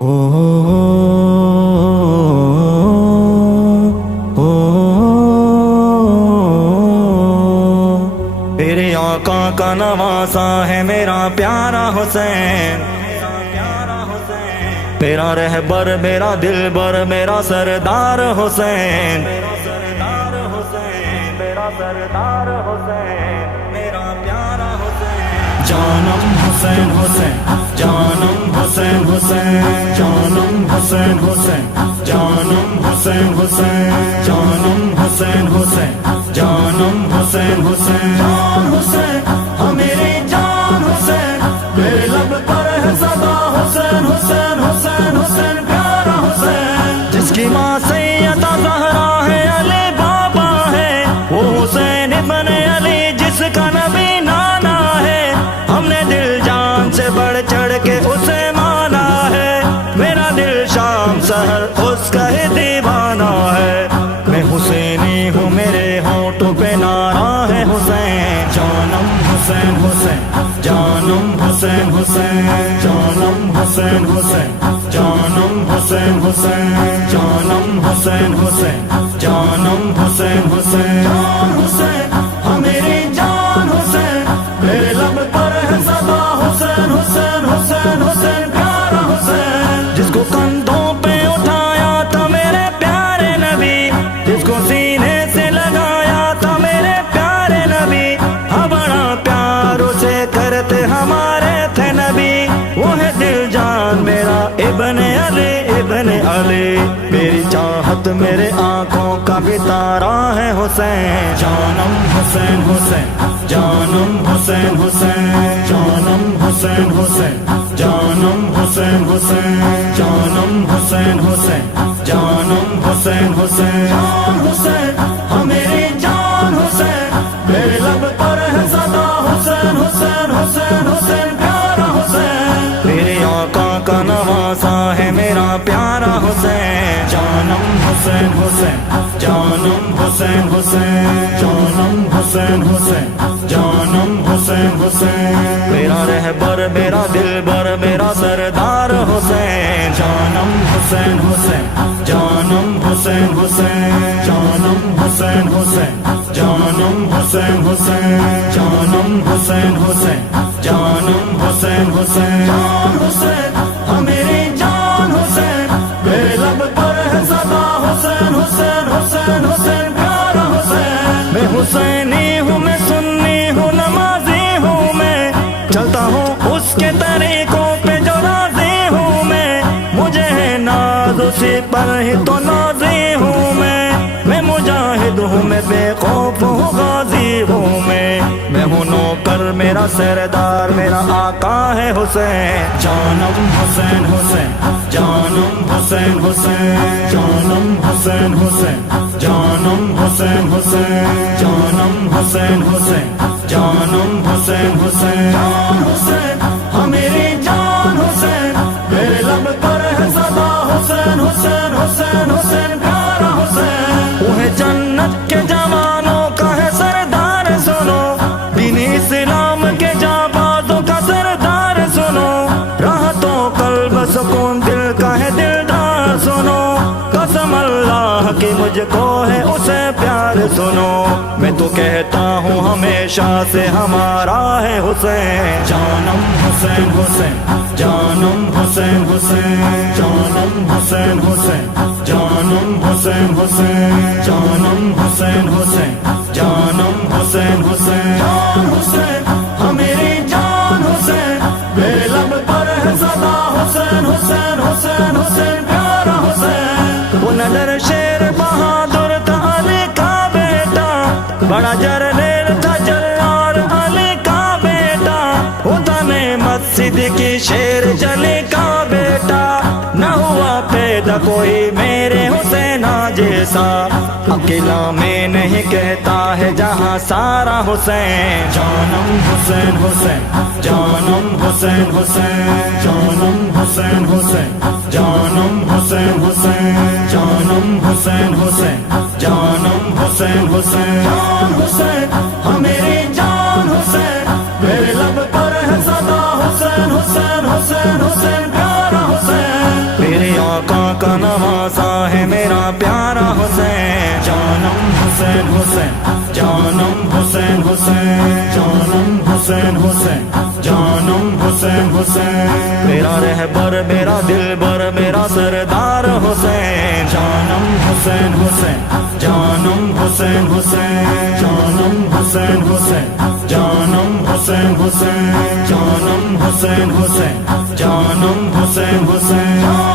او او تیرے آقا کا نواسا ہے میرا پیارا حسین، تیرا رہبر میرا دلبر میرا سردار حسین، میرا سردار حسین، میرا پیارا حسین، جانم حسین حسین، جانم حسین حسین، جانم حسین حسین، جانم حسین حسین، جانم حسین حسین، جانم حسین حسین، جان حسین ہاں میری جان حسین، میرے لب پر ہے صدا حسین حسین حسین حسین پیارا حسین، جس کی ماں سیدہ زہرا ہے علی بابا ہے، وہ حسین ابن علی جس کا نبی نانا ہے، ہم نے دل جان سے بڑھ چڑھ کے اسے مانا ہے، میرا دل شام سحر اس کا ہی دیوانہ ہے، میں حسینی ہوں میرے ہونٹوں پہ نعرہ ہے حسین، جانم حسین حسین، جانم حسین حسین، جانم حسین حسین، جانم حسین حسین، جانم حسین حسین، جانم حسین حسین، جان حسین ہاں میری جان حسین، میرے لب پر ہے صدا حسین حسین حسین حسین پیارا حسین، جس کو کندھوں پہ اٹھایا تھا میرے پیارے نبی، جس کو سینے سے لگایا تھا میرے پیارے نبی، ہاں بڑا پیار اسے کرتے ہمارے تھے نبی، وہ ہے دل جان میرا ابن علی ابن علی، میری چاہت میرے آنکھوں کا بھی تارا ہے حسین، جانم حسین حسین، جانم حسین حسین، جانم حسین حسین، جانم حسین حسین، جانم حسین حسین، جانم حسین حسین، جان حسین ہاں میری جان حسین، میرے لب پر ہے صدا حسین حسین حسین حسین پیارا حسین، میرے آقا کا نواسا ہے میرا پیارا حسین، جانم حسین حسین، جانم حسین حسین، جانم حسین حسین، جانم حسین حسین، میرا رہبر میرا دلبر میرا سردار حسین، جانم حسین حسین، جانم حسین حسین، جانم حسین حسین، جانم حسین حسین، جانم حسین حسین، جانم حسین حسین، جان حسین ہاں میری جان حسین، میرے لب پر ہے صدا حسین حسین حسین حسین پیارا حسین، میں حسینی ہوں میں سنی ہوں نمازی ہوں میں، چلتا ہوں اس کے طریقوں پہ جو راضی ہوں میں، مجھے ہے ناز اسی پر ہی تو نازی ہوں میں مجاہد ہوں میں بے خوف ہوں غازی ہوں میں ہوں نوکر میرا سردار میرا آقا ہے حسین، جانم حسین حسین، جانم حسین حسین، جانم حسین حسین، جانم حسین حسین، جانم حسین حسین، جانم حسین حسین، جان حسین ہاں میری جان حسین، میرے لب پر ہے صدا حسین حسین حسین حسین پیارا حسین، وہ ہے جنت کے جوانوں کا ہے سردار سنو، دین اسلام کے جانبازوں کا سردار سنو، راحتوں قلب سکون دل کا ہے دلدار سنو، قسم اللہ کی مجھ کو ہے اسے پیار سنو، میں تو کہتا ہوں ہمیشہ سے ہمارا ہے حسین، جانم حسین حسین، جانم حسین حسین، جانم حسین حسین، جانم حسین حسین، جانم حسین حسین، جانم حسین حسین، جان حسین ہاں میری جان حسین، میرے لب پر ہے صدا حسین حسین حسین حسین پیارا حسین، وہ نظر شیر بہادر تھا علی کا بیٹا، بڑا جرنیل تھا جلال علی کا بیٹا، ہوتا نعمت صدیقی شیر جلی کا بیٹا، نہ ہوا پیدا کوئی میرے حسین جیسا، اکیلا میں نہیں کہتا ہے جہاں سارا حسین، جانم حسین حسین، جانم حسین حسین، جانم حسین حسین، جانم حسین حسین، جانم حسین حسین، جانم حسین حسین، جان حسین ہاں میری جان حسین، میرے لب پر ہے صدا حسین حسین حسین حسین پیارا حسین، کا نواسا ہے میرا پیارا حسین جانم حسین حسین جانم حسین حسین جانم حسین حسین جانم حسین حسین میرا رہبر میرا دلبر میرا سردار حسین جانم حسین حسین جانم حسین حسین جانم حسین حسین جانم حسین حسین جانم حسین حسین جانم حسین حسین